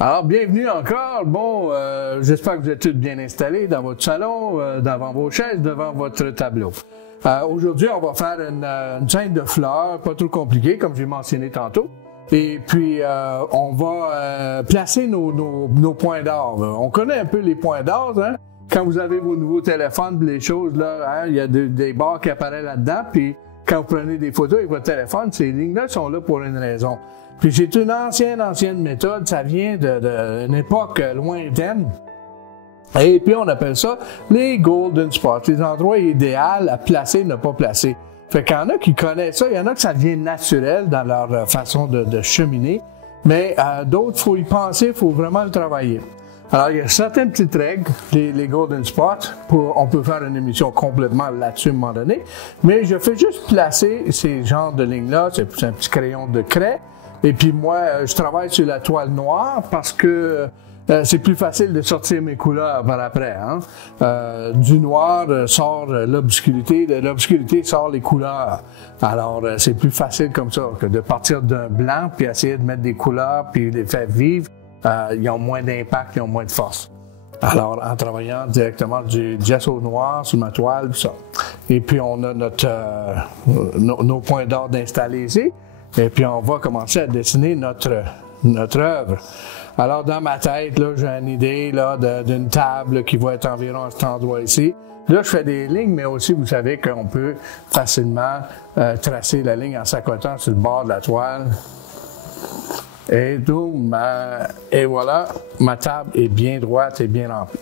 Alors, bienvenue encore. Bon, j'espère que vous êtes tous bien installés dans votre salon, devant vos chaises, devant votre tableau. Aujourd'hui, on va faire une scène de fleurs, pas trop compliquée, comme j'ai mentionné tantôt. Et puis, on va placer nos points d'or. On connaît un peu les points d'or, hein? Quand vous avez vos nouveaux téléphones, les choses, là, hein, il y a des barres qui apparaissent là-dedans, puis quand vous prenez des photos avec votre téléphone, ces lignes-là sont là pour une raison. Puis c'est une ancienne méthode, ça vient d'une époque lointaine. Et puis on appelle ça les golden spots, les endroits idéaux à placer, ne pas placer. Fait qu'il y en a qui connaissent ça, il y en a que ça devient naturel dans leur façon de cheminer, mais d'autres, il faut y penser, il faut vraiment le travailler. Alors, il y a certaines petites règles, les golden spots, on peut faire une émission complètement là-dessus à un moment donné, mais je fais juste placer ces genres de lignes-là, c'est un petit crayon de craie, et puis moi, je travaille sur la toile noire parce que c'est plus facile de sortir mes couleurs par après. Hein? Du noir sort l'obscurité, de l'obscurité sort les couleurs. Alors, c'est plus facile comme ça que de partir d'un blanc puis essayer de mettre des couleurs puis les faire vivre. Ils ont moins d'impact, ils ont moins de force. Alors, en travaillant directement du gesso noir sur ma toile, ça. Et puis, on a nos points d'ordre installés ici. Et puis, on va commencer à dessiner notre œuvre. Alors, dans ma tête, là, j'ai une idée là, d'une table qui va être environ à cet endroit ici. Là, je fais des lignes, mais aussi, vous savez qu'on peut facilement tracer la ligne en s'accotant sur le bord de la toile. Et et voilà, ma table est bien droite et bien remplie.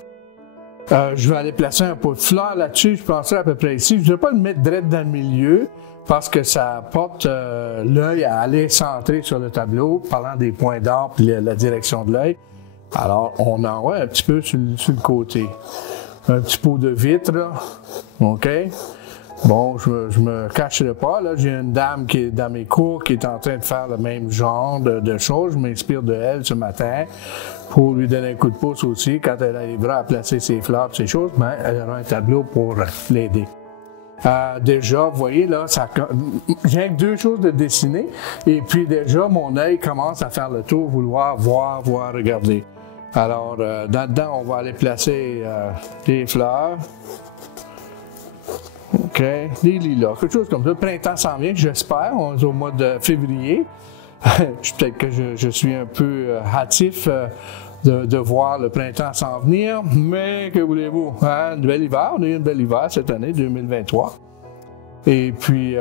Je vais aller placer un pot de fleurs là-dessus, je penserai à peu près ici. Je ne vais pas le mettre direct dans le milieu parce que ça porte l'œil à aller centrer sur le tableau, parlant des points d'or et la direction de l'œil. Alors, on en voit un petit peu sur le côté. Un petit pot de vitre, là. OK? Bon, je me cacherai pas, là, j'ai une dame qui est dans mes cours qui est en train de faire le même genre de choses. Je m'inspire de elle ce matin pour lui donner un coup de pouce aussi. Quand elle arrivera à placer ses fleurs, ces choses, ben, elle aura un tableau pour l'aider. Déjà, vous voyez, là, j'ai que deux choses de dessiner. Et puis déjà, mon œil commence à faire le tour, vouloir voir, regarder. Alors, là-dedans, on va aller placer des fleurs. OK, des lilas, quelque chose comme ça. Le printemps s'en vient, j'espère. On est au mois de février. Peut-être que je suis un peu hâtif de voir le printemps s'en venir, mais que voulez-vous? Hein? Un bel hiver, on a eu un bel hiver cette année, 2023. Et puis,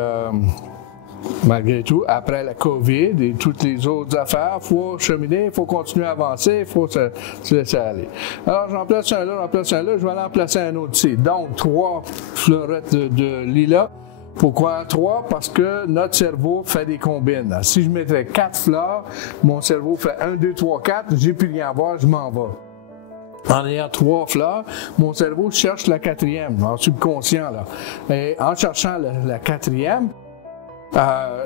malgré tout, après la COVID et toutes les autres affaires, il faut cheminer, il faut continuer à avancer, il faut se laisser aller. Alors, j'en place un là, je vais aller en placer un autre ici. Donc, 3 fleurettes de lilas. Pourquoi 3? Parce que notre cerveau fait des combines. Si je mettrais 4 fleurs, mon cerveau fait 1, 2, 3, 4, j'ai plus rien à voir, je m'en vais. En ayant 3 fleurs, mon cerveau cherche la 4e, en subconscient, là. Et en cherchant la 4e,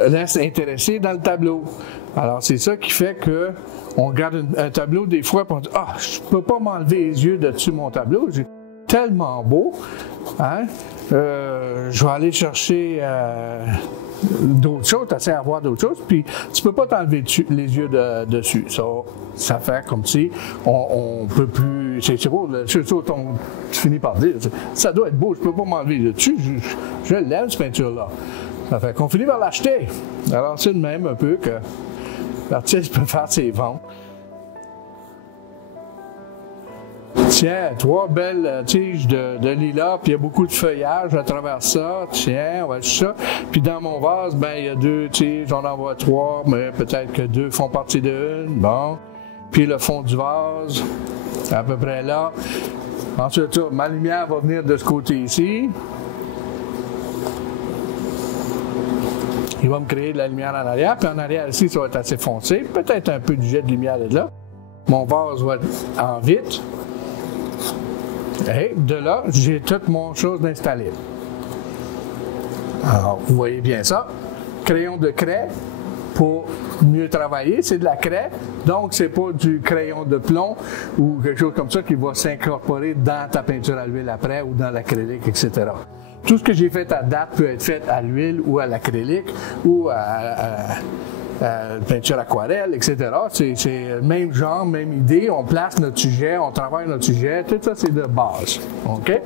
reste intéressé dans le tableau. Alors, c'est ça qui fait que on regarde un tableau des fois et on dit « Ah, je peux pas m'enlever les yeux de dessus mon tableau, c'est tellement beau. Hein? Je vais aller chercher d'autres choses, tu essaies à voir d'autres choses, puis tu peux pas t'enlever les yeux dessus. Ça fait comme si on peut plus... C'est beau, tu finis par dire, ça doit être beau, je peux pas m'enlever dessus, je l'aime, cette peinture-là. Ça fait qu'on finit par l'acheter. Alors, c'est de même un peu que l'artiste peut faire ses ventes. Tiens, 3 belles tiges de lilas, puis il y a beaucoup de feuillage à travers ça. Tiens, on va acheter ça. Puis dans mon vase, ben il y a 2 tiges, on en voit 3, mais peut-être que 2 font partie d'une. Bon. Puis le fond du vase, à peu près là. Ensuite, ma lumière va venir de ce côté ici. Il va me créer de la lumière en arrière, puis en arrière ici, ça va être assez foncé. Peut-être un peu du jet de lumière de là. Mon vase va être en vitre. Et de là, j'ai toute mon chose installée. Alors, vous voyez bien ça. Crayon de craie pour mieux travailler, c'est de la craie. Donc, c'est pas du crayon de plomb ou quelque chose comme ça qui va s'incorporer dans ta peinture à l'huile après ou dans l'acrylique, etc. Tout ce que j'ai fait à date peut être fait à l'huile ou à l'acrylique ou peinture aquarelle, etc. C'est le même genre, même idée. On place notre sujet, on travaille notre sujet. Tout ça, c'est de base. OK?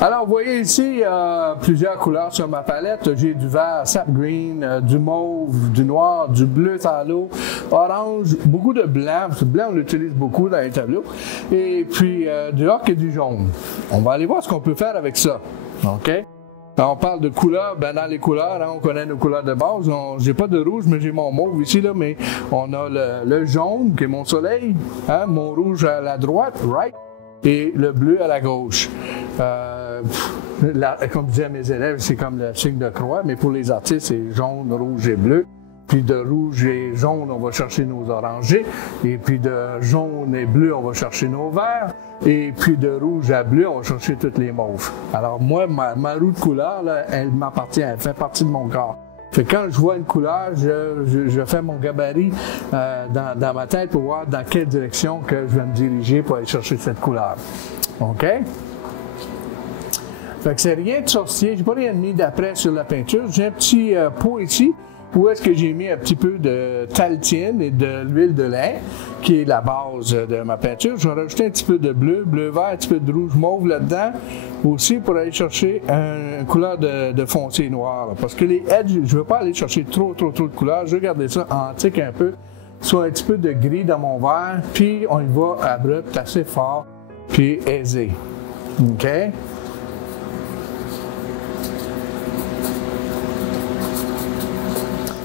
Alors, vous voyez ici plusieurs couleurs sur ma palette. J'ai du vert sap green, du mauve, du noir, du bleu talo, orange, beaucoup de blanc. Parce que le blanc, on l'utilise beaucoup dans les tableaux. Et puis, du ocre et du jaune. On va aller voir ce qu'on peut faire avec ça. OK? Alors, on parle de couleurs, ben dans les couleurs, hein, on connaît nos couleurs de base. J'ai pas de rouge, mais j'ai mon mauve ici, là, mais on a le jaune, qui est mon soleil, hein, mon rouge à la droite, right, et le bleu à la gauche. Comme je disais à mes élèves, c'est comme le signe de croix, mais pour les artistes, c'est jaune, rouge et bleu. Puis de rouge et jaune, on va chercher nos orangés. Et puis de jaune et bleu, on va chercher nos verts. Et puis de rouge à bleu, on va chercher toutes les mauves. Alors moi, ma roue de couleur, là, elle m'appartient, elle fait partie de mon corps. Fait que quand je vois une couleur, je fais mon gabarit dans ma tête pour voir dans quelle direction que je vais me diriger pour aller chercher cette couleur. OK? Fait que c'est rien de sorcier, j'ai pas rien mis d'après sur la peinture. J'ai un petit pot ici où est-ce que j'ai mis un petit peu de taltine et de l'huile de lin, qui est la base de ma peinture. Je vais rajouter un petit peu de bleu, bleu-vert, un petit peu de rouge mauve là-dedans, aussi pour aller chercher une couleur de foncé noir. Là. Parce que les edges, je ne veux pas aller chercher trop de couleurs, je vais garder ça antique un peu, soit un petit peu de gris dans mon verre, puis on y va abrupt, assez fort, puis aisé. OK?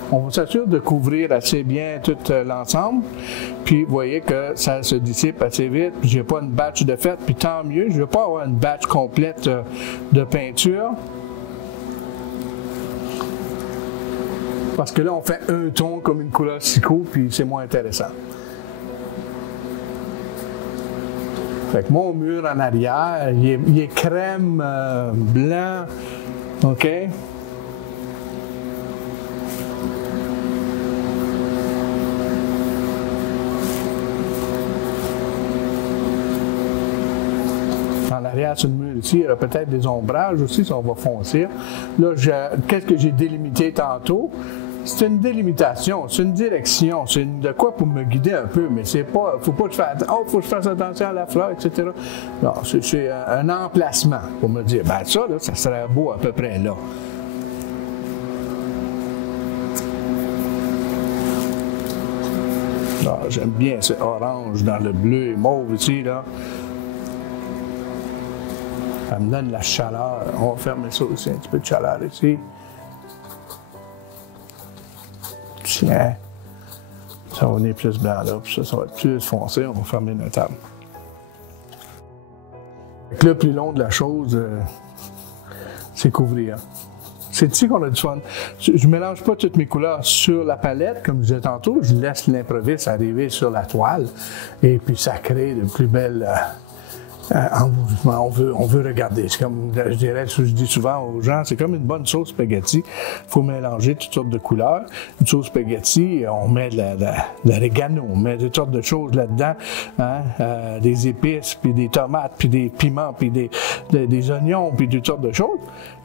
On s'assure de couvrir assez bien tout l'ensemble, puis vous voyez que ça se dissipe assez vite, puis j'ai pas une batch de fête, puis tant mieux, je ne veux pas avoir une batch complète de peinture. Parce que là, on fait un ton comme une couleur psycho, puis c'est moins intéressant. Fait que mon mur en arrière, il est crème, blanc, OK? En arrière sur le mur ici, il y aura peut-être des ombrages aussi, si on va foncer. Là, qu'est-ce que j'ai délimité tantôt? C'est une délimitation, c'est une direction, c'est de quoi pour me guider un peu, mais c'est pas, faut pas que je fasse, faut que je fasse attention à la fleur, etc. Non, c'est un emplacement pour me dire, ben ça, là, ça serait beau à peu près là. J'aime bien ce orange dans le bleu et mauve ici, là. Ça me donne la chaleur. On va fermer ça aussi, un petit peu de chaleur ici. Tiens. Ça va venir plus blanc là, puis ça va être plus foncé. On va fermer notre table. Le plus long de la chose, c'est couvrir. C'est ici qu'on a du fun. Je ne mélange pas toutes mes couleurs sur la palette, comme je disais tantôt. Je laisse l'improviste arriver sur la toile. Et puis ça crée de plus belles... on veut regarder. C'est comme, je dirais, ce que je dis souvent aux gens, c'est comme une bonne sauce spaghetti. Il faut mélanger toutes sortes de couleurs. Une sauce spaghetti, on met de l'oregano, on met toutes sortes de choses là-dedans, hein? Des épices, puis des tomates, puis des piments, puis des oignons, puis toutes sortes de choses.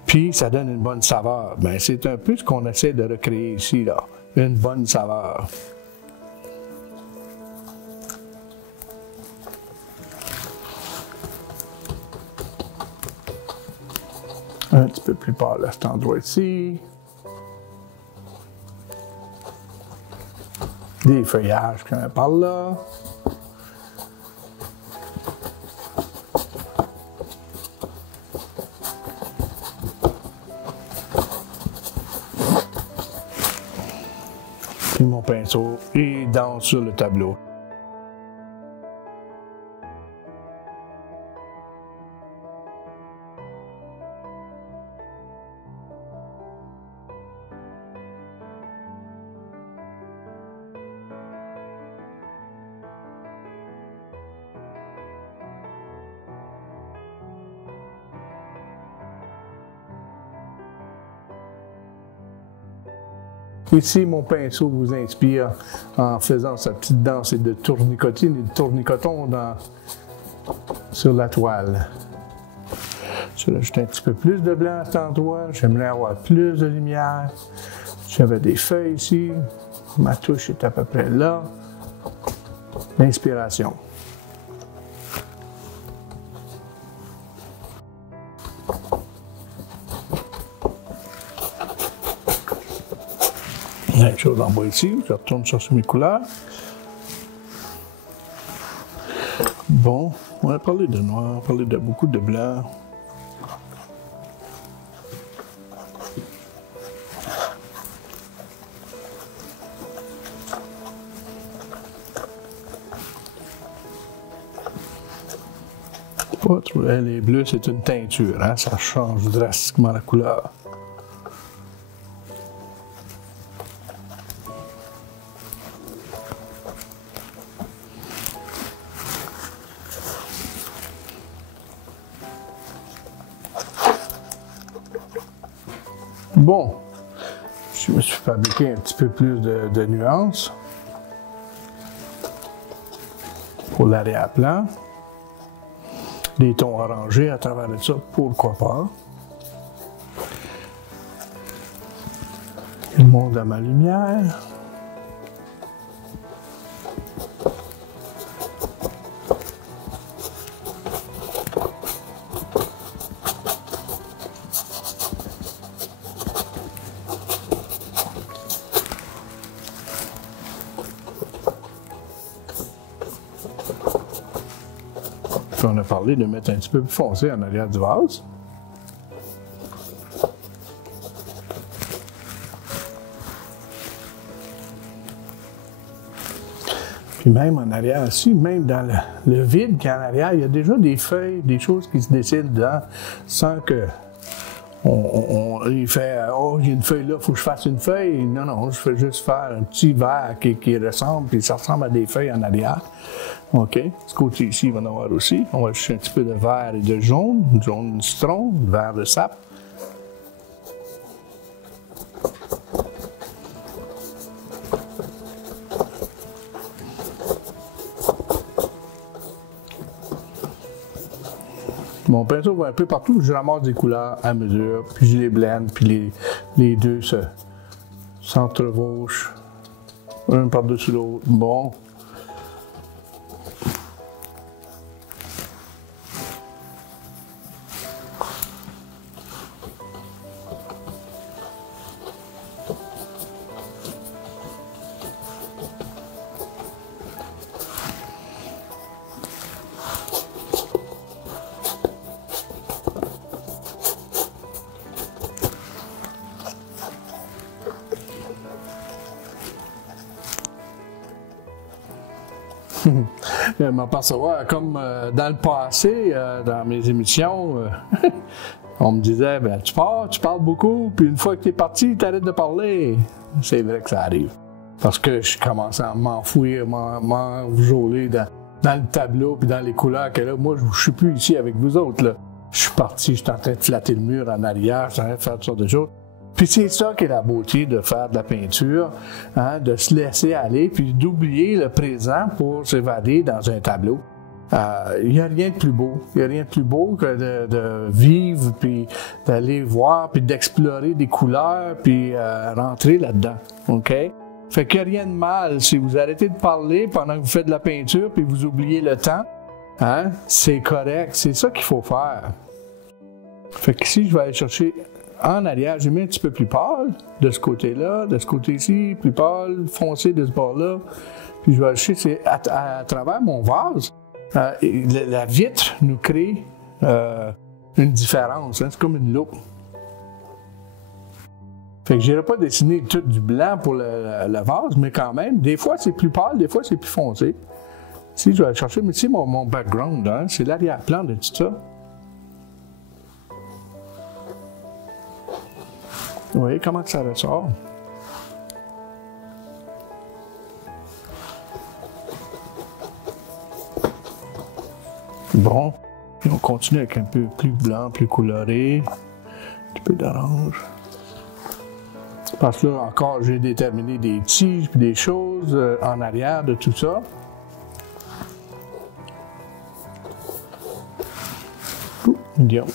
Puis ça donne une bonne saveur. Ben, c'est un peu ce qu'on essaie de recréer ici, là. Une bonne saveur. Un petit peu plus pâle à cet endroit ici. Des feuillages quand même par là. Puis mon pinceau et danse sur le tableau. Ici, mon pinceau vous inspire en faisant sa petite danse de tournicotine et de tournicoton sur la toile. Je vais ajouter un petit peu plus de blanc à cet endroit. J'aimerais avoir plus de lumière. J'avais des feuilles ici. Ma touche est à peu près là. L'inspiration. Même chose en bas ici, je retourne chercher mes couleurs. Bon, on va parler de noir, on va parler de beaucoup de blanc. Pas trop, les bleus, c'est une teinture, hein? Ça change drastiquement la couleur. Bon, je me suis fabriqué un petit peu plus de nuances pour l'arrière-plan. Des tons orangés à travers de ça, pourquoi pas. Je monte à ma lumière. Puis on a parlé de mettre un petit peu plus foncé en arrière du vase. Puis même en arrière aussi, même dans le vide qui est en arrière, il y a déjà des feuilles, des choses qui se dessinent dedans sans que il fait « Oh, j'ai une feuille là, il faut que je fasse une feuille. » Non, non, je fais juste faire un petit verre qui ressemble, puis ça ressemble à des feuilles en arrière. OK. Ce côté ici, il va en avoir aussi. On va chercher un petit peu de vert et de jaune, jaune citron, vert de sap. Mon pinceau va un peu partout, je ramasse des couleurs à mesure, puis je les blende, puis les deux s'entrevauchent, un par-dessus l'autre. Bon. Je m'aperçois, comme dans le passé, dans mes émissions, on me disait, ben, tu parles beaucoup, puis une fois que tu es parti, tu arrêtes de parler. C'est vrai que ça arrive. Parce que je commence à m'enfouir, m'enjôler dans le tableau, puis dans les couleurs que là, moi, je suis plus ici avec vous autres. Là. Je suis parti, je suis en train de flatter le mur en arrière, je suis en train de faire toutes sortes de choses. Puis c'est ça qui est la beauté de faire de la peinture, hein, de se laisser aller, puis d'oublier le présent pour s'évader dans un tableau. Il n'y a rien de plus beau. Il n'y a rien de plus beau que de vivre, puis d'aller voir, puis d'explorer des couleurs, puis rentrer là-dedans. OK? Fait qu'il n'y a rien de mal si vous arrêtez de parler pendant que vous faites de la peinture, puis vous oubliez le temps. Hein? C'est correct. C'est ça qu'il faut faire. Fait qu'ici, je vais aller chercher... En arrière, j'ai mis un petit peu plus pâle, de ce côté-là, de ce côté-ci, plus pâle, foncé de ce bord-là. Puis je vais acheter, c'est à travers mon vase, la vitre nous crée une différence, hein, c'est comme une loupe. Fait que je n'irai pas dessiner tout du blanc pour le vase, mais quand même, des fois c'est plus pâle, des fois c'est plus foncé. Ici, je vais aller chercher, mais ici, mon background, hein, c'est l'arrière-plan de tout ça. Vous voyez comment ça ressort? Bon, et on continue avec un peu plus blanc, plus coloré, un petit peu d'orange. Parce que là encore, j'ai déterminé des tiges et des choses en arrière de tout ça. Medium.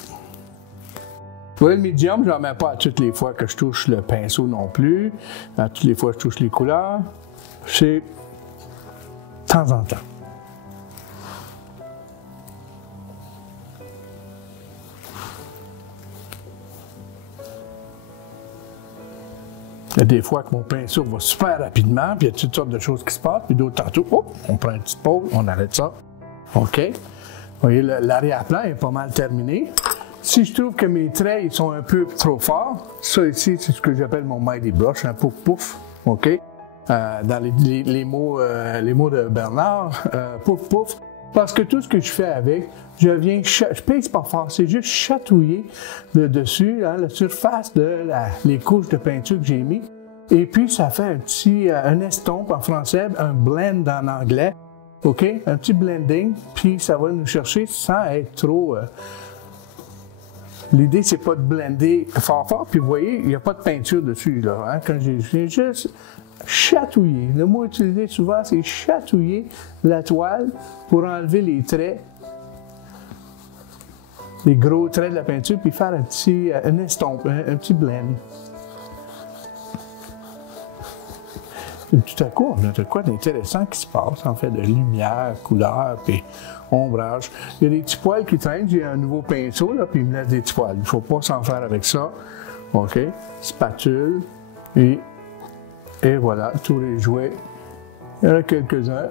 Vous voyez, le médium, je n'en mets pas à toutes les fois que je touche le pinceau non plus, à toutes les fois que je touche les couleurs. C'est de temps en temps. Il y a des fois que mon pinceau va super rapidement, puis il y a toutes sortes de choses qui se passent, puis d'autres tantôt, on prend une petite pause, on arrête ça. OK. Vous voyez, l'arrière-plan est pas mal terminé. Si je trouve que mes traits ils sont un peu trop forts, ça ici, c'est ce que j'appelle mon mighty brush, un pouf-pouf. OK. Dans les mots de Bernard, pouf-pouf. Parce que tout ce que je fais avec, je pince pas fort, c'est juste chatouiller le dessus, hein, la surface de les couches de peinture que j'ai mis. Et puis, ça fait un estompe en français, un blend en anglais. OK? Un petit blending, puis ça va nous chercher sans être trop... L'idée, c'est pas de blender fort, puis vous voyez, il n'y a pas de peinture dessus, là. Hein? Quand j'ai juste chatouiller. Le mot utilisé souvent, c'est chatouiller la toile pour enlever les traits, les gros traits de la peinture, puis faire un estompe, un petit blend. Et tout à coup, on a de quoi d'intéressant qui se passe, en fait, de lumière, couleur, puis ombrage. Il y a des petits poils qui traînent, j'ai un nouveau pinceau, là, puis il me laisse des petits poils. Il ne faut pas s'en faire avec ça. OK? Spatule, et voilà, tous les jouets. Il y en a quelques-uns,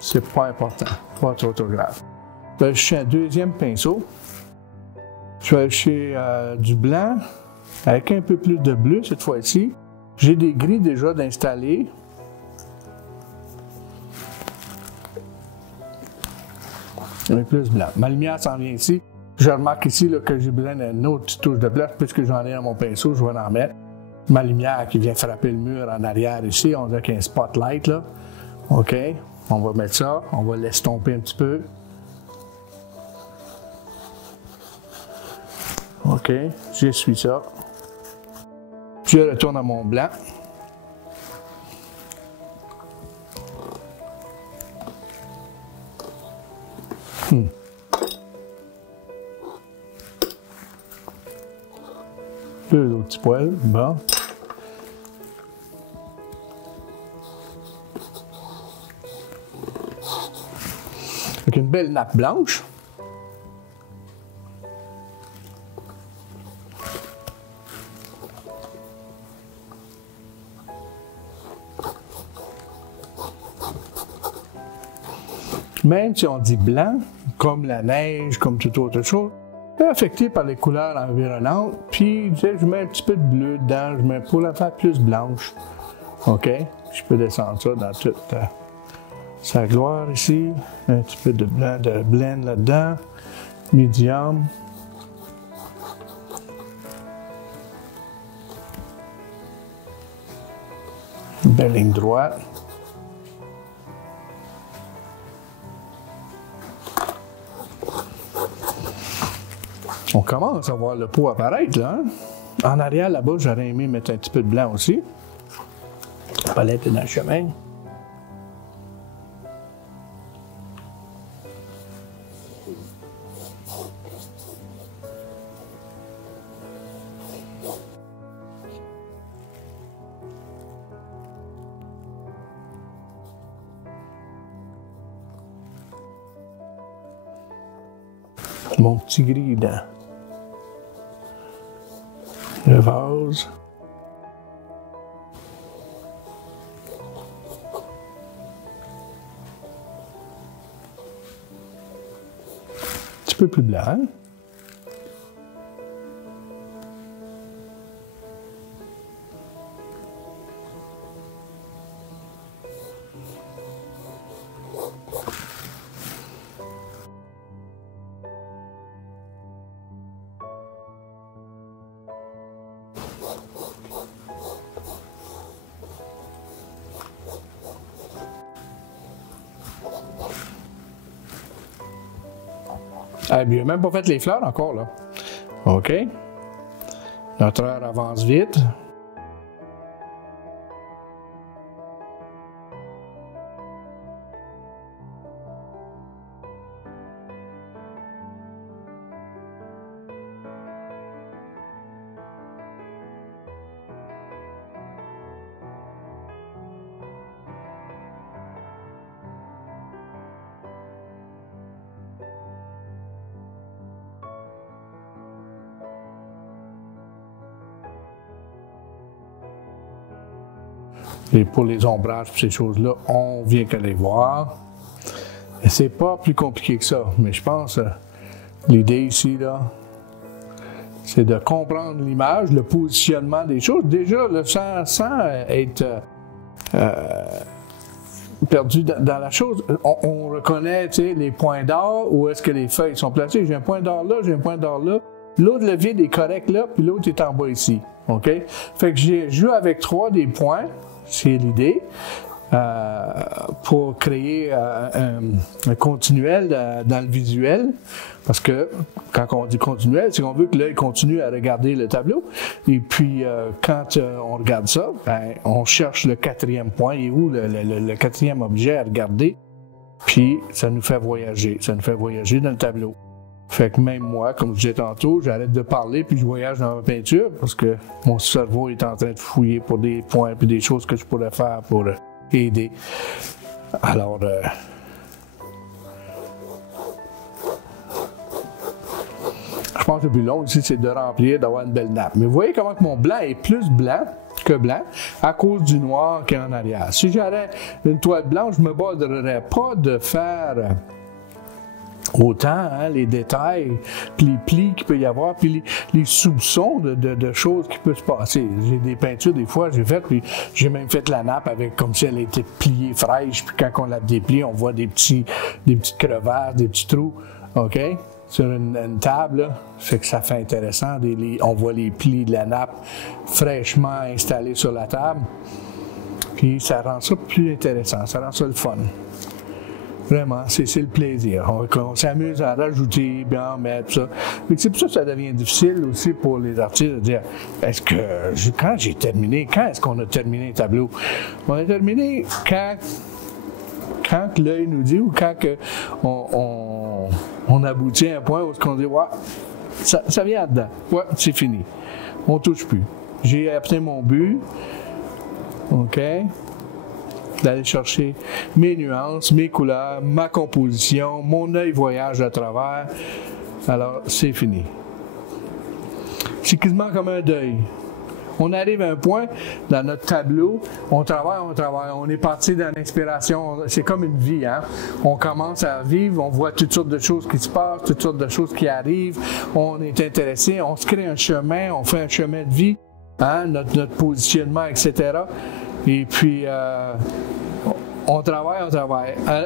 c'est pas important, pas trop grave. Là, je suis un deuxième pinceau. Je vais acheter du blanc avec un peu plus de bleu cette fois-ci. J'ai des gris déjà d'installer. Avec plus blanc. Ma lumière s'en vient ici. Je remarque ici là, que j'ai besoin d'une autre petite touche de blanc. Puisque j'en ai dans mon pinceau, je vais en mettre. Ma lumière qui vient frapper le mur en arrière ici, on dirait qu'il y a un spotlight là. OK, on va mettre ça, on va l'estomper un petit peu. OK, j'essuie ça. Je retourne à mon blanc. Deux autres petits poils, bon. Avec une belle nappe blanche. Même si on dit blanc, comme la neige, comme toute autre chose, c'est affecté par les couleurs environnantes. Puis, je mets un petit peu de bleu dedans, je mets pour la faire plus blanche. OK? Je peux descendre ça dans toute sa gloire ici. Un petit peu de blanc, de blend là-dedans. Medium. Une belle ligne droite. On commence à voir le pot apparaître, là. Hein? En arrière, là-bas, j'aurais aimé mettre un petit peu de blanc aussi. La palette est dans le chemin. Mon petit gris dedans. Le vase. Un petit peu plus blanc. Ah, il n'a même pas fait les fleurs encore, là. OK. Notre heure avance vite. Et pour les ombrages, ces choses-là, on vient qu'à les voir. Et c'est pas plus compliqué que ça. Mais je pense, l'idée ici, là, c'est de comprendre l'image, le positionnement des choses. Déjà, le sans être perdu dans la chose, on reconnaît les points d'or, où est-ce que les feuilles sont placées. J'ai un point d'or là, j'ai un point d'or là. L'autre, le vide est correct là, puis l'autre est en bas ici. OK? Fait que j'ai joué avec 3 des points, c'est l'idée, pour créer un continuel dans le visuel. Parce que quand on dit continuel, c'est qu'on veut que l'œil continue à regarder le tableau. Et puis, quand on regarde ça, ben, on cherche le 4e point et où le 4e objet à regarder. Puis, ça nous fait voyager. Ça nous fait voyager dans le tableau. Fait que même moi, comme je disais tantôt, j'arrête de parler puis je voyage dans ma peinture parce que mon cerveau est en train de fouiller pour des points puis des choses que je pourrais faire pour aider. Alors, je pense que le plus long ici, c'est de remplir, d'avoir une belle nappe. Mais vous voyez comment que mon blanc est plus blanc que blanc à cause du noir qui est en arrière. Si j'avais une toile blanche, je ne me borderais pas de faire autant les détails, puis les plis qu'il peut y avoir, puis les soupçons de choses qui peuvent se passer. J'ai des peintures, des fois, j'ai fait, puis j'ai même fait la nappe avec comme si elle était pliée fraîche, puis quand on la déplie, on voit des petites crevasses, des petits trous, OK? Sur une table, là, fait que ça fait intéressant. On voit les plis de la nappe fraîchement installés sur la table, puis ça rend ça plus intéressant, ça rend ça le fun. Vraiment, c'est le plaisir. On s'amuse à rajouter, bien en mettre, ça. C'est pour ça que ça devient difficile aussi pour les artistes de dire est-ce que, quand est-ce qu'on a terminé le tableau? On a terminé quand l'œil nous dit ou quand on aboutit à un point où on dit ouais, ça vient dedans. Ouais, c'est fini. On ne touche plus. J'ai atteint mon but. OK? D'aller chercher mes nuances, mes couleurs, ma composition, mon œil voyage à travers. Alors, c'est fini. C'est quasiment comme un deuil. On arrive à un point dans notre tableau, on travaille, on est parti dans l'inspiration, c'est comme une vie, hein? On commence à vivre, on voit toutes sortes de choses qui se passent, toutes sortes de choses qui arrivent, on est intéressé, on se crée un chemin, on fait un chemin de vie, hein? Notre positionnement, etc. Et puis, on travaille.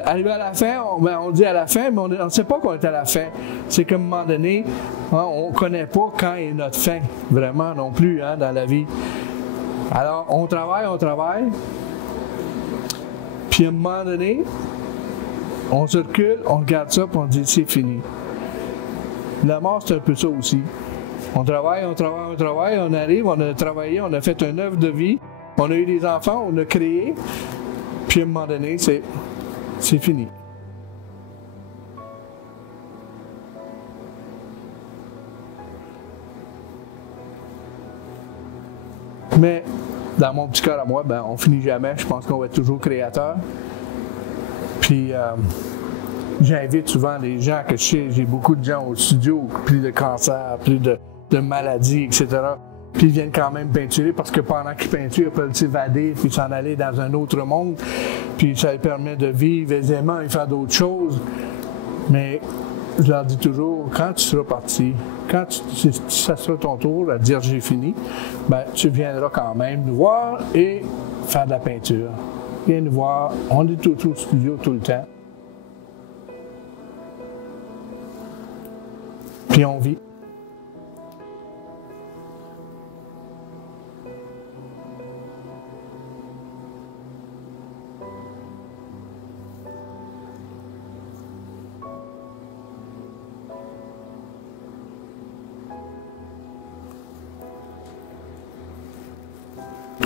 Arrivé à la fin, on dit à la fin, mais on ne sait pas qu'on est à la fin. C'est qu'à un moment donné, hein, on ne connaît pas quand est notre fin, vraiment non plus, hein, dans la vie. Alors, on travaille. Puis à un moment donné, on se recule, on regarde ça, puis on dit c'est fini. La mort, c'est un peu ça aussi. On travaille, on arrive, on a travaillé, on a fait une œuvre de vie. On a eu des enfants, on a créé, puis à un moment donné, c'est fini. Mais dans mon petit cœur à moi, ben, on finit jamais. Je pense qu'on va être toujours créateur. Puis j'invite souvent les gens que je sais, j'ai beaucoup de gens au studio, plus de cancer, plus de maladies, etc. Puis ils viennent quand même peinturer parce que pendant qu'ils peinturent, ils peuvent s'évader puis s'en aller dans un autre monde. Puis ça leur permet de vivre aisément et faire d'autres choses. Mais je leur dis toujours, quand tu seras parti, quand ça sera ton tour à dire j'ai fini, ben, tu viendras quand même nous voir et faire de la peinture. Viens nous voir, on est tout au studio tout le temps. Puis on vit.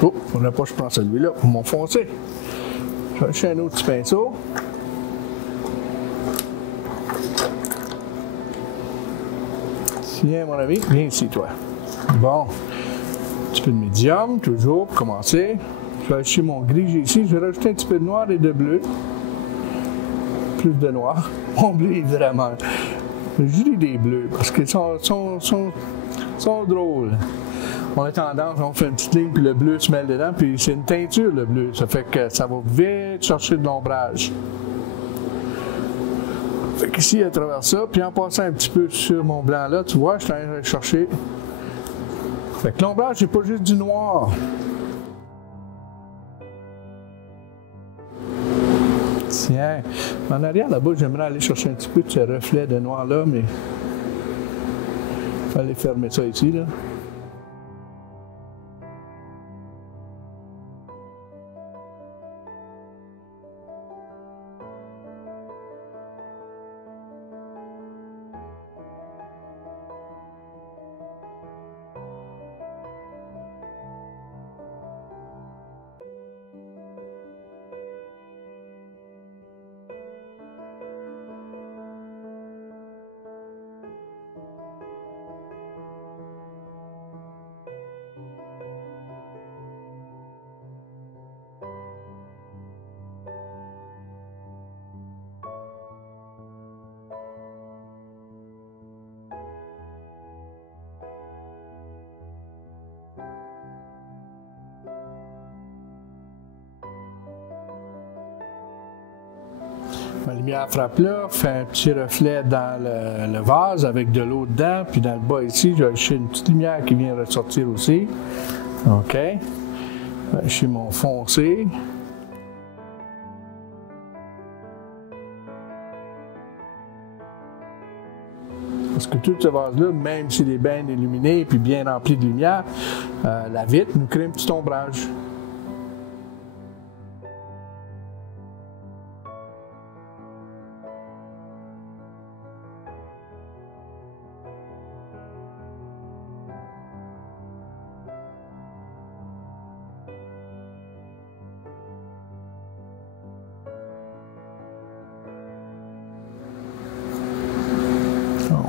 Oh, on n'a pas, je prends celui-là pour m'enfoncer. Je vais chercher un autre petit pinceau. Tiens, mon ami, viens ici, toi. Bon, un petit peu de médium, toujours, pour commencer. Je vais acheter mon gris que j'ai ici. Je vais rajouter un petit peu de noir et de bleu. Plus de noir. Mon bleu, évidemment. Je dis des bleus parce qu'ils sont drôles. on a tendance, on fait une petite ligne, puis le bleu se mêle dedans, puis c'est une teinture, le bleu. Ça fait que ça va vite chercher de l'ombrage. Fait qu'ici, à travers ça, puis en passant un petit peu sur mon blanc là, tu vois, je suis en train de chercher. Fait que l'ombrage, c'est pas juste du noir. Tiens, en arrière là-bas, j'aimerais aller chercher un petit peu de ce reflet de noir là, mais il fallait fermer ça ici, là. Ma lumière frappe là, fait un petit reflet dans le vase avec de l'eau dedans, puis dans le bas ici, j'ai une petite lumière qui vient ressortir aussi. OK. J'ai mon foncé. Parce que tout ce vase-là, même s'il est bien illuminé et bien rempli de lumière, la vitre nous crée un petit ombrage.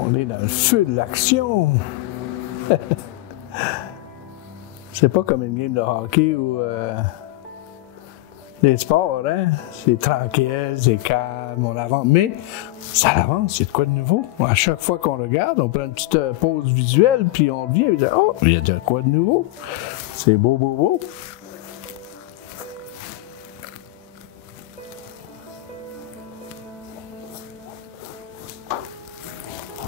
On est dans le feu de l'action. C'est pas comme une game de hockey ou des sports, hein? C'est tranquille, c'est calme, on avance. Mais ça avance, il y a de quoi de nouveau. À chaque fois qu'on regarde, on prend une petite pause visuelle, puis on vient et dit « Oh, il y a de quoi de nouveau. » C'est beau, beau, beau.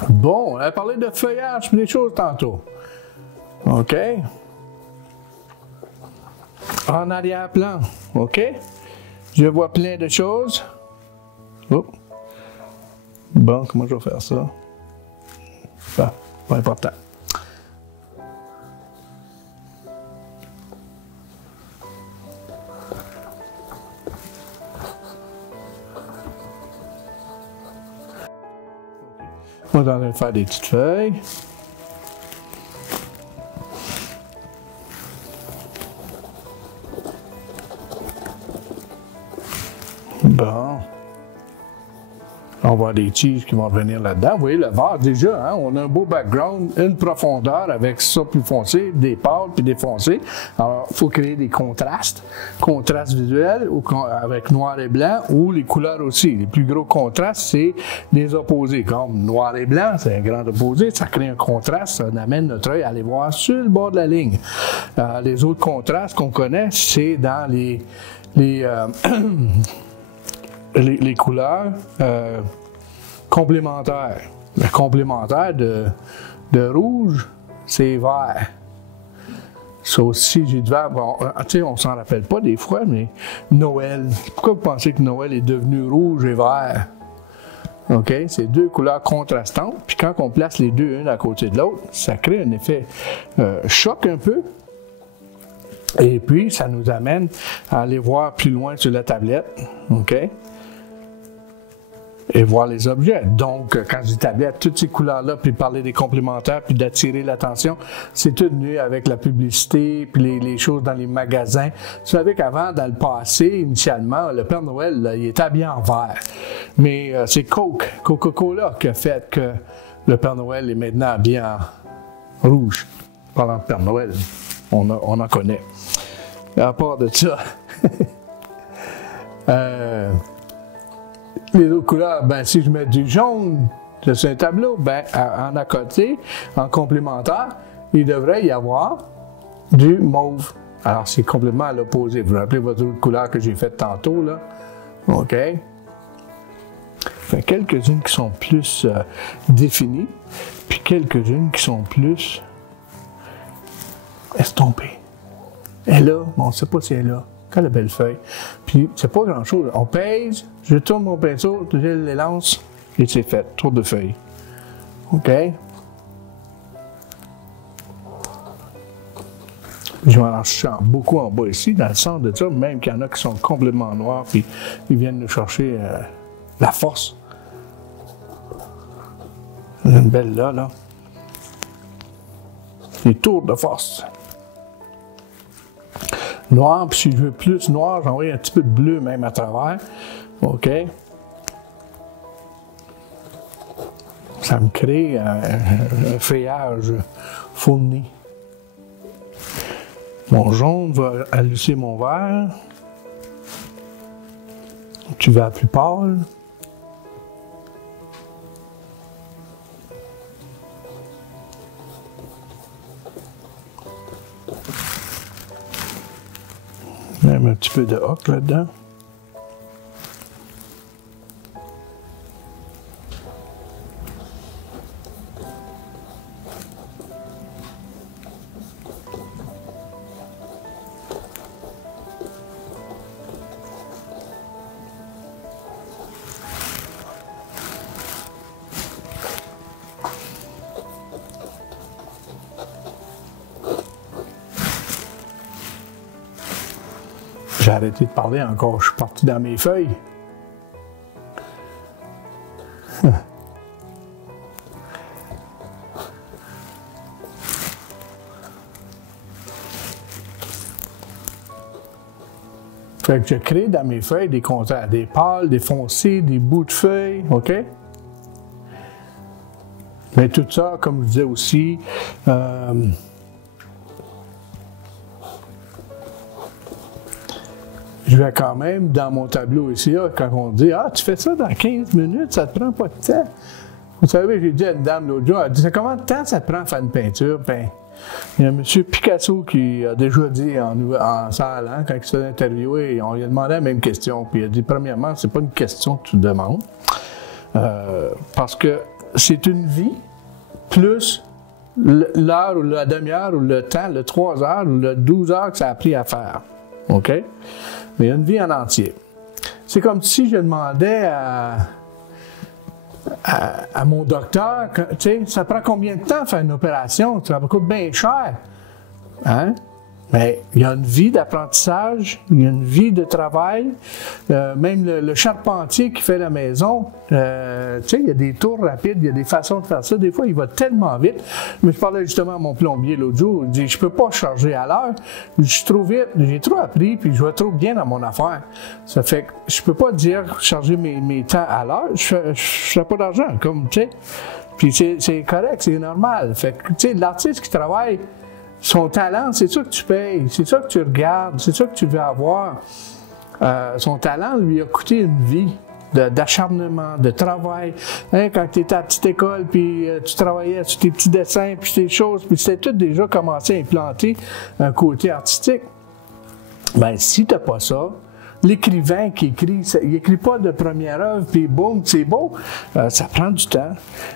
Bon, on a parlé de feuillage et des choses tantôt. OK? En arrière-plan, OK? Je vois plein de choses. Oh. Bon, comment je vais faire ça? Ah, pas important. On est en train de faire des petites feuilles. Bon. On va avoir des tiges qui vont revenir là-dedans. Vous voyez le vase déjà, hein? On a un beau background, une profondeur avec ça plus foncé, des pâles puis des foncés. Alors, il faut créer des contrastes. Contrastes visuels avec noir et blanc ou les couleurs aussi. Les plus gros contrastes, c'est les opposés. Comme noir et blanc, c'est un grand opposé. Ça crée un contraste, ça amène notre œil à aller voir sur le bord de la ligne. Les autres contrastes qu'on connaît, c'est dans les couleurs complémentaires. Le complémentaire de rouge, c'est vert. Ça aussi, j'ai du vert. Bon, on s'en rappelle pas des fois, mais Noël. Pourquoi vous pensez que Noël est devenu rouge et vert? OK? C'est deux couleurs contrastantes. Puis quand on place les deux, une à côté de l'autre, ça crée un effet choc un peu. Et puis, ça nous amène à aller voir plus loin sur la tablette. OK? Et voir les objets. Donc, quand je dis tablette, toutes ces couleurs-là, puis parler des complémentaires, puis d'attirer l'attention, c'est tout venu avec la publicité, puis les choses dans les magasins. Vous savez qu'avant, dans le passé, initialement, le Père Noël, là, il était habillé en vert. Mais c'est Coca-Cola qui a fait que le Père Noël est maintenant habillé en rouge. Parlant de Père Noël, on en connaît. À part de ça, les autres couleurs, ben, si je mets du jaune sur un tableau, ben, en à côté, en complémentaire, il devrait y avoir du mauve. Alors, c'est complètement à l'opposé. Vous vous rappelez votre autre couleur que j'ai faite tantôt, là? OK? Il y a quelques-unes qui sont plus définies, puis quelques-unes qui sont plus estompées. Elle est là, mais on ne sait pas si elle est là. Quelle la belle feuille. Puis, c'est pas grand-chose. On pèse, je tourne mon pinceau, je les lance, et c'est fait. Tour de feuille. OK? Je vais en chercher beaucoup en bas ici, dans le centre de ça, même qu'il y en a qui sont complètement noirs, puis ils viennent nous chercher la force. Une belle là, là. Les tours de force. Noir, puis si je veux plus noir, j'envoie un petit peu de bleu même à travers. OK? Ça me crée un feuillage fourni. Mon jaune va hallucer mon vert. Tu vas plus pâle. Même un petit peu de ocre là-dedans. J'ai arrêté de parler encore, je suis parti dans mes feuilles. Fait que je crée dans mes feuilles des contraires, des pâles, des foncés, des bouts de feuilles, OK? Mais tout ça, comme je disais aussi, je vais quand même, dans mon tableau ici, là, quand on dit « Ah, tu fais ça dans 15 minutes, ça te prend pas de temps. » Vous savez, j'ai dit à une dame l'autre jour, elle dit « Combien de temps ça te prend à faire une peinture? » Ben, il y a M. Picasso qui a déjà dit en salle, hein, quand il s'est interviewé, on lui a demandé la même question. Puis il a dit « Premièrement, c'est pas une question que tu demandes. Parce que c'est une vie plus l'heure ou la demi-heure ou le temps, le 3 heures ou le 12 heures que ça a pris à faire. OK? Mais il y a une vie en entier. C'est comme si je demandais à mon docteur, tu sais, ça prend combien de temps de faire une opération? Ça me coûte bien cher. Hein? Mais il y a une vie d'apprentissage, il y a une vie de travail. Même le charpentier qui fait la maison, tu sais, il y a des tours rapides, il y a des façons de faire ça. Des fois, il va tellement vite. Mais je parlais justement à mon plombier l'autre jour, il dit, je peux pas charger à l'heure. Je suis trop vite, j'ai trop appris, puis je vais trop bien dans mon affaire. Ça fait que je peux pas dire charger mes temps à l'heure, je fais pas d'argent, comme, tu sais. Puis c'est correct, c'est normal. Fait que, tu sais, l'artiste qui travaille, son talent, c'est ça que tu payes, c'est ça que tu regardes, c'est ça que tu veux avoir. Son talent lui a coûté une vie d'acharnement, de travail. Hein, quand tu étais à la petite école, puis tu travaillais sur tes petits dessins, puis tes choses, puis c'était tout déjà commencé à implanter un côté artistique. Ben, si tu n'as pas ça, l'écrivain qui écrit, il n'écrit pas de première œuvre, puis boum, c'est beau. Ça prend du temps.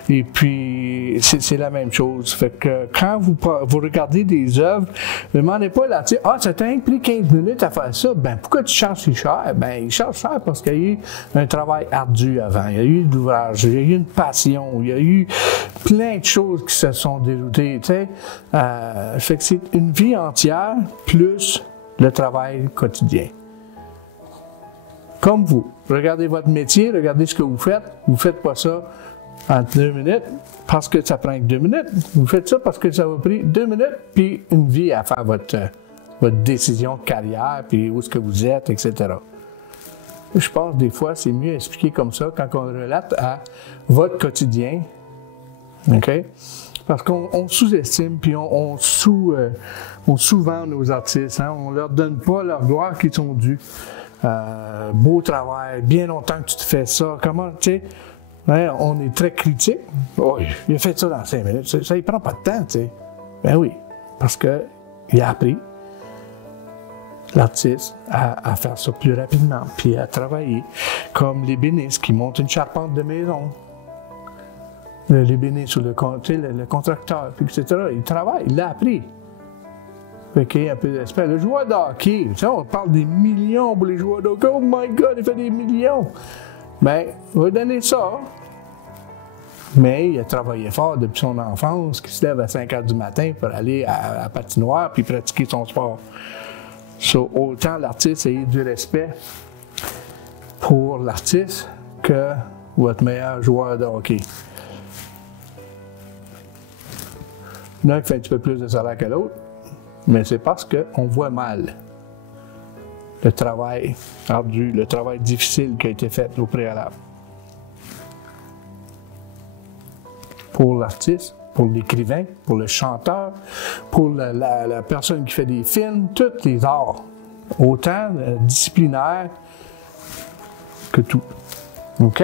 Et puis, c'est la même chose. Fait que quand vous regardez des œuvres, ne demandez pas là, tu sais, ah, ça t'a pris 15 minutes à faire ça. Ben, pourquoi tu charges si cher? Ben, il charge cher parce qu'il y a eu un travail ardu avant. Il y a eu de l'ouvrage, il y a eu une passion, il y a eu plein de choses qui se sont déroulées, tu sais. Fait que c'est une vie entière plus le travail quotidien. Comme vous. Regardez votre métier, regardez ce que vous faites. Vous ne faites pas ça en 2 minutes parce que ça prend que 2 minutes. Vous faites ça parce que ça vous a pris 2 minutes puis une vie à faire votre décision de carrière, puis où est-ce que vous êtes, etc. Je pense des fois c'est mieux expliquer comme ça quand on relate à votre quotidien. OK? Parce qu'on sous-estime puis on sous-vend nos artistes. Hein? On ne leur donne pas leur gloire qui sont dus. Beau travail, bien longtemps que tu te fais ça. Comment, tu sais, hein, on est très critique. Oh, il a fait ça dans 5 minutes. Ça ne prend pas de temps, tu sais. Ben oui, parce que il a appris, l'artiste, à faire ça plus rapidement, puis à travailler, comme l'ébéniste qui monte une charpente de maison. L'ébéniste ou le contracteur, etc. Il travaille, il l'a appris. Fait qu'il y a un peu d'espèce. Le joueur de hockey, tu sais, on parle des millions pour les joueurs de hockey. Oh my God, il fait des millions! Bien, on va donner ça. Mais il a travaillé fort depuis son enfance, qu'il se lève à 5 heures du matin pour aller à la patinoire puis pratiquer son sport. So, autant l'artiste ait du respect pour l'artiste que votre meilleur joueur de hockey. Il y en a qui fait un petit peu plus de salaire que l'autre, mais c'est parce qu'on voit mal le travail ardu, le travail difficile qui a été fait au préalable. Pour l'artiste, pour l'écrivain, pour le chanteur, pour la personne qui fait des films, tous les arts, autant disciplinaires que tout. OK?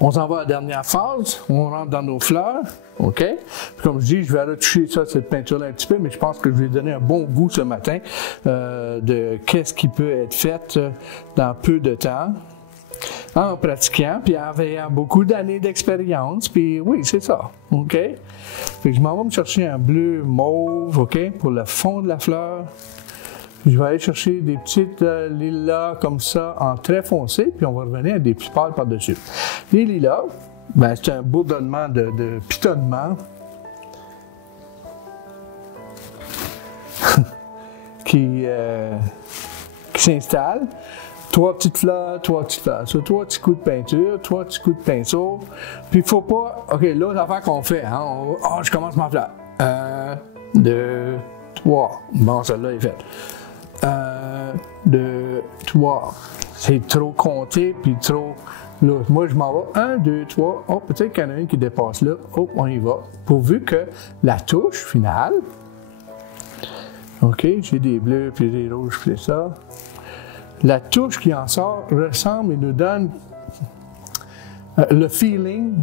On s'en va à la dernière phase, on rentre dans nos fleurs, OK? Puis comme je dis, je vais retoucher ça, cette peinture-là un petit peu, mais je pense que je vais donner un bon goût ce matin de qu'est-ce qui peut être fait dans peu de temps, en pratiquant, puis en ayant beaucoup d'années d'expérience, puis oui, c'est ça, OK? Fait que je m'en vais me chercher un bleu mauve, OK, pour le fond de la fleur. Je vais aller chercher des petites lilas comme ça en très foncé, puis on va revenir à des plus pâles par-dessus. Les lilas, ben, c'est un bourdonnement de pitonnement qui s'installe. 3 petites fleurs, 3 petites fleurs. Sur 3 petits coups de peinture, 3 petits coups de pinceau. Puis il faut pas. OK, l'autre affaire qu'on fait, hein, je commence ma fleur. 1, 2, 3. Bon, celle-là est faite. 1, 2, 3. C'est trop compté, puis trop. L'autre. Moi, je m'en vais. 1, 2, 3. Oh, peut-être qu'il y en a une qui dépasse là. Oh, on y va. Pourvu que la touche finale. OK, j'ai des bleus, puis des rouges, puis ça. La touche qui en sort ressemble et nous donne le feeling.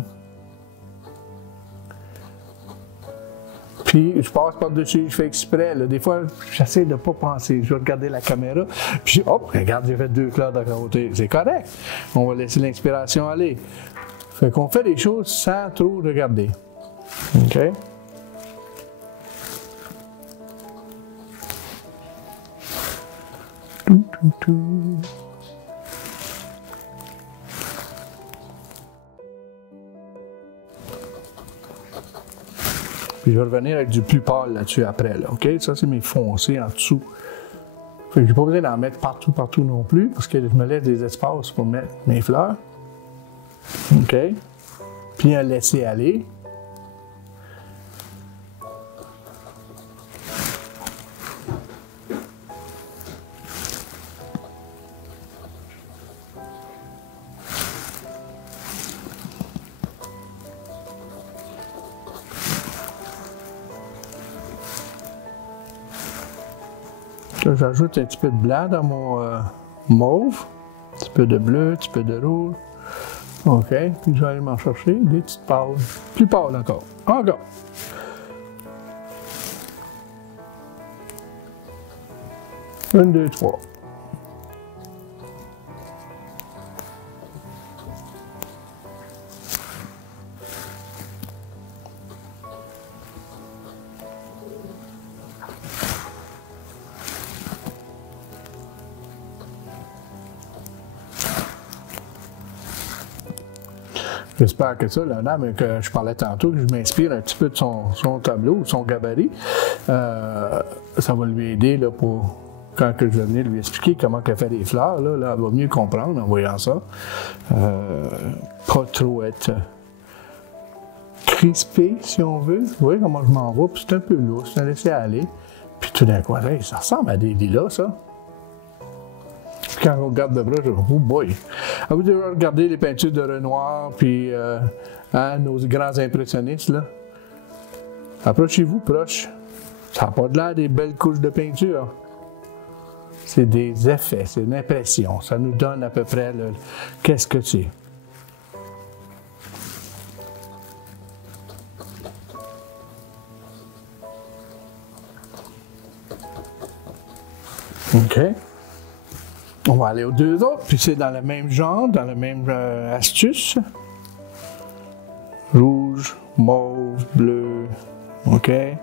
Puis je passe par-dessus, je fais exprès. Là. Des fois, j'essaie de ne pas penser. Je vais regarder la caméra. Puis hop, regarde, j'ai fait 2 fleurs de côté. C'est correct. On va laisser l'inspiration aller. Fait qu'on fait des choses sans trop regarder. OK? Puis je vais revenir avec du plus pâle là-dessus après, là, OK? Ça, c'est mes foncés en dessous. Fait que j'ai pas besoin d'en mettre partout non plus, parce que je me laisse des espaces pour mettre mes fleurs. OK? Puis en laisser aller. Là, j'ajoute un petit peu de blanc dans mon mauve, un petit peu de bleu, un petit peu de rouge. OK, puis je vais aller m'en chercher des petites pâles. Plus pâles encore. Encore. Une, deux, trois. J'espère que ça, la dame que je parlais tantôt, que je m'inspire un petit peu de son tableau, son gabarit, ça va lui aider là, pour quand que je vais venir lui expliquer comment elle fait les fleurs. Là, elle va mieux comprendre en voyant ça. Pas trop être crispé, si on veut. Vous voyez comment je m'en vais, puis c'est un peu lourd, c'est un laisser aller. Puis tout d'un coup, hey, ça ressemble à des lilas, ça. Quand on regarde de bras, je dis, oh boy! Vous devez regarder les peintures de Renoir, puis nos grands impressionnistes, là. Approchez-vous proche. Ça n'a pas de l'air des belles couches de peinture. C'est des effets, c'est une impression. Ça nous donne à peu près qu'est-ce que c'est. OK. On va aller aux deux autres, puis c'est dans le même genre, dans la même astuce. Rouge, mauve, bleu. OK. 1,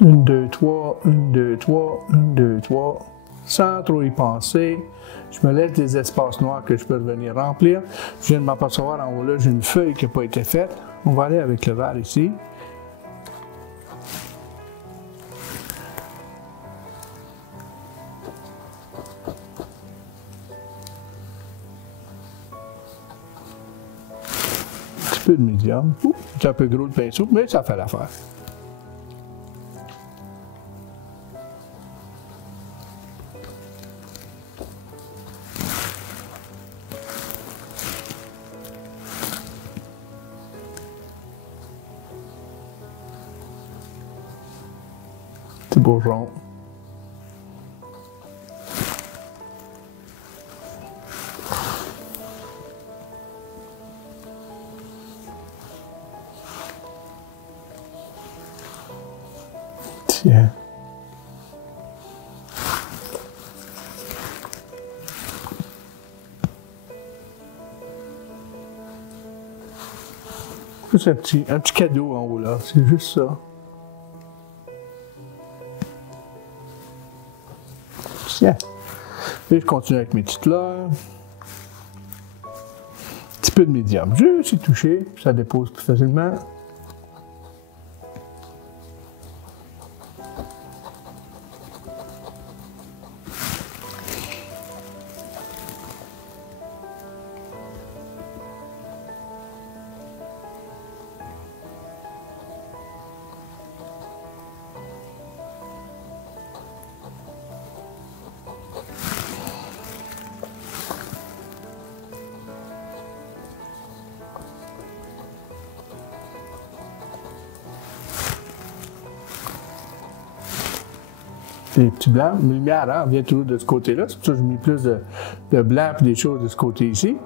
2, 3, 1, 2, 3, 1, 2, 3. Sans trop y penser. Je me laisse des espaces noirs que je peux venir remplir. Je viens de m'apercevoir en haut là, j'ai une feuille qui n'a pas été faite. On va aller avec le vert ici. Un petit peu de médium. C'est un peu gros le pinceau, mais ça fait l'affaire. Petit bourgeon. Tiens. Juste un petit cadeau en haut là, c'est juste ça. Tiens. Et je continue avec mes petites fleurs. Un petit peu de médium, juste y toucher, ça dépose plus facilement. Des petits blancs, la lumière hein, vient toujours de ce côté-là, c'est pour ça que j'ai mis plus de blanc et des choses de ce côté ici.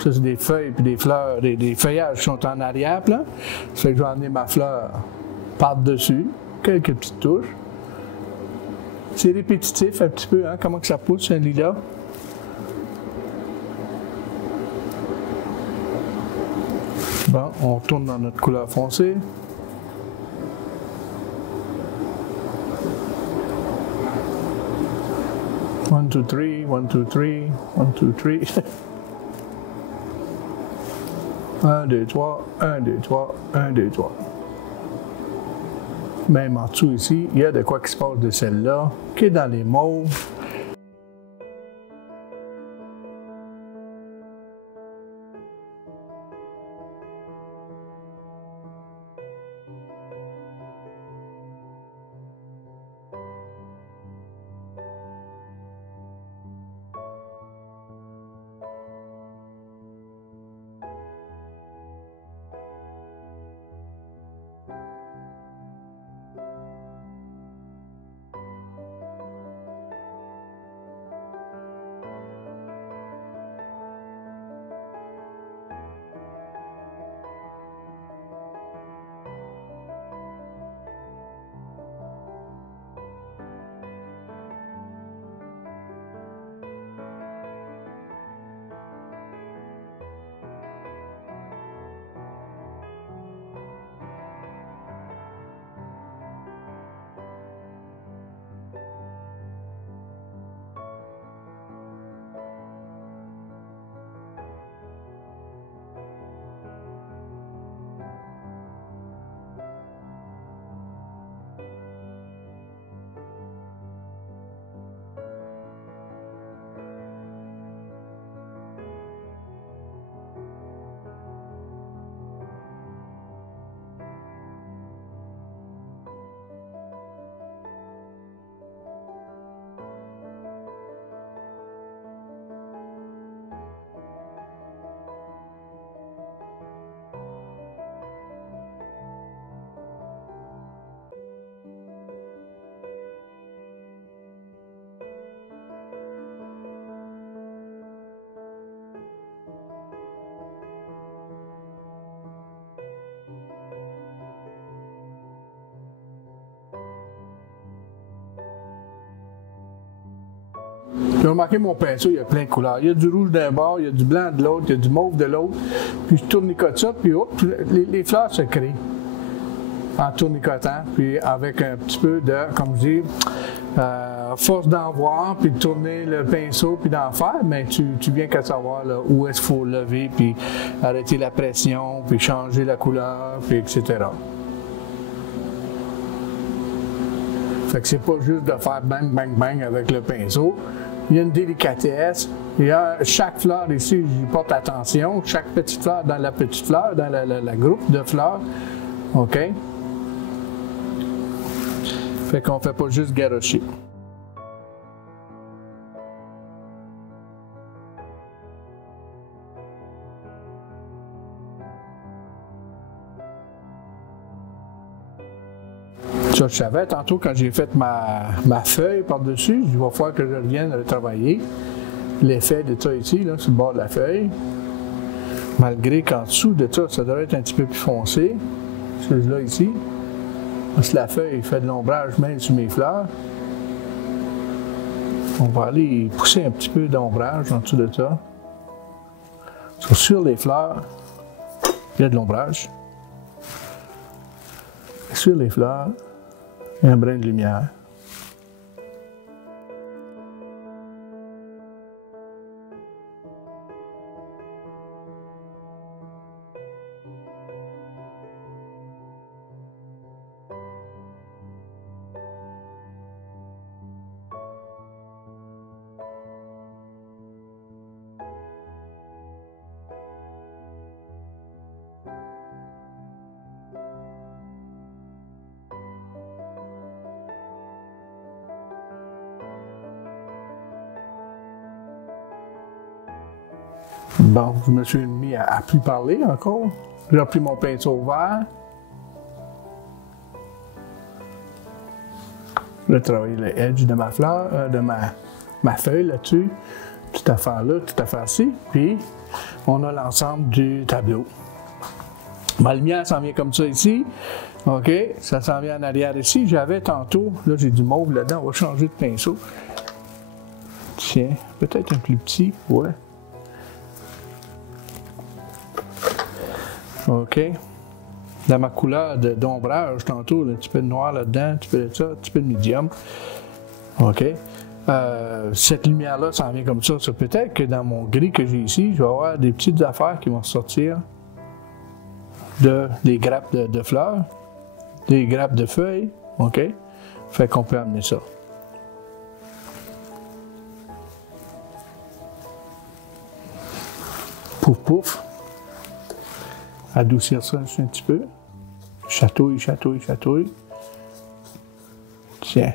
Ça, c'est des feuilles et des fleurs, des feuillages qui sont en arrière-plan. Ça fait que je vais emmener ma fleur par-dessus, quelques petites touches. C'est répétitif un petit peu, hein, comment que ça pousse un lilas. Bon, on retourne dans notre couleur foncée. One, two, three, 1, 2, 3, 1, 2, 3. 1, 2, 3, 1, 2, 3, 1, 2, 3. Même en dessous ici, il y a de quoi qui se passe de celle-là, qui est dans les mauves. Puis remarquez mon pinceau, il y a plein de couleurs. Il y a du rouge d'un bord, il y a du blanc de l'autre, il y a du mauve de l'autre. Puis je tournicote ça, puis hop, les fleurs se créent en tournicotant, puis avec un petit peu de, comme je dis, force d'en voir, puis de tourner le pinceau, puis d'en faire, mais tu viens qu'à savoir là, où est-ce qu'il faut lever, puis arrêter la pression, puis changer la couleur, puis etc. Fait que c'est pas juste de faire bang, bang, bang avec le pinceau. Il y a une délicatesse. Il y a chaque fleur ici, j'y porte attention. Chaque petite fleur dans la petite fleur, dans la groupe de fleurs. OK? Fait qu'on fait pas juste garrocher. Ça, je savais, tantôt, quand j'ai fait ma feuille par-dessus, il va falloir que je revienne retravailler l'effet de ça ici, là, sur le bord de la feuille. Malgré qu'en dessous de ça, ça devrait être un petit peu plus foncé, celui-là ici. Parce que la feuille fait de l'ombrage même sur mes fleurs. On va aller pousser un petit peu d'ombrage en dessous de ça. Sur les fleurs, il y a de l'ombrage. Sur les fleurs, il y a un brin de lumière. Bon, je me suis mis à plus parler encore. J'ai repris mon pinceau vert. Je vais travailler le edge de ma fleur, de ma feuille là-dessus. Toute affaire-là, toute affaire-ci. Puis, on a l'ensemble du tableau. Ma lumière s'en vient comme ça ici. OK, ça s'en vient en arrière ici. J'avais tantôt, là j'ai du mauve là-dedans, on va changer de pinceau. Tiens, peut-être un plus petit, ouais. OK. Dans ma couleur d'ombrage, tantôt, là, un petit peu de noir là-dedans, un petit peu de ça, un petit peu de médium. OK. Cette lumière-là s'en vient comme ça. Peut-être que dans mon gris que j'ai ici, je vais avoir des petites affaires qui vont sortir des grappes de fleurs, des grappes de feuilles. OK. Fait qu'on peut amener ça. Pouf, pouf. Adoucir ça un petit peu. Chatouille, chatouille, chatouille. Tiens.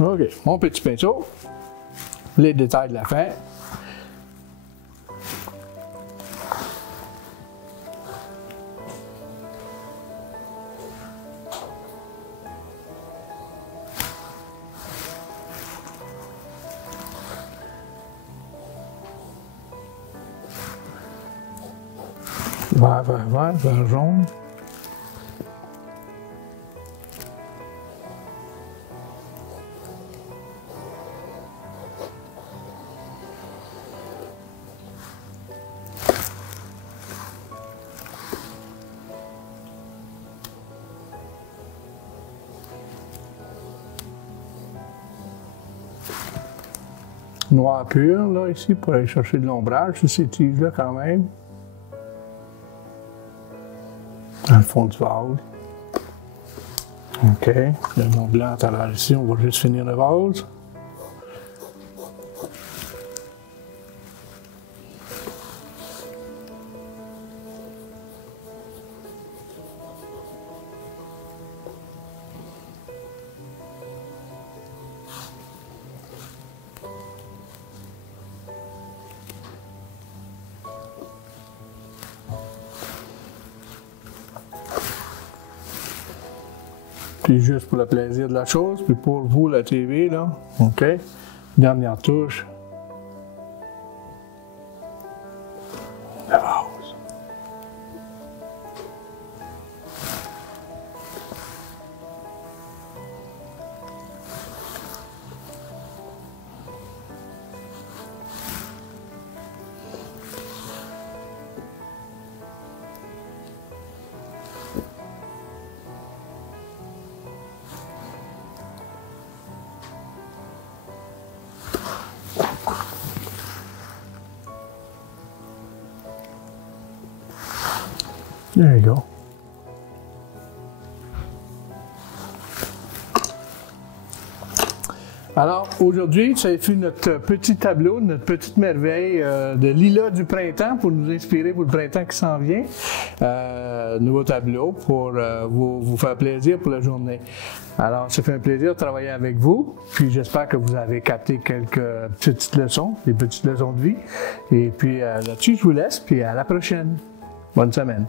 OK, mon petit pinceau. Les détails de la fin. Vert jaune. Noir pur, là, ici, pour aller chercher de l'ombrage sur ces tiges-là, quand même. Dans le fond du vase. OK. Il y a mon blanc à l'heure ici, on va juste finir le vase. Puis juste pour le plaisir de la chose, puis pour vous, la TV, là, OK? Dernière touche. La vase. There you go. Alors, aujourd'hui, ça fut notre petit tableau, notre petite merveille de lilas du printemps pour nous inspirer pour le printemps qui s'en vient. Nouveau tableau pour vous faire plaisir pour la journée. Alors, ça fait un plaisir de travailler avec vous. Puis, j'espère que vous avez capté quelques petites leçons, des petites leçons de vie. Et puis, là-dessus, je vous laisse. Puis, à la prochaine. Bonne semaine.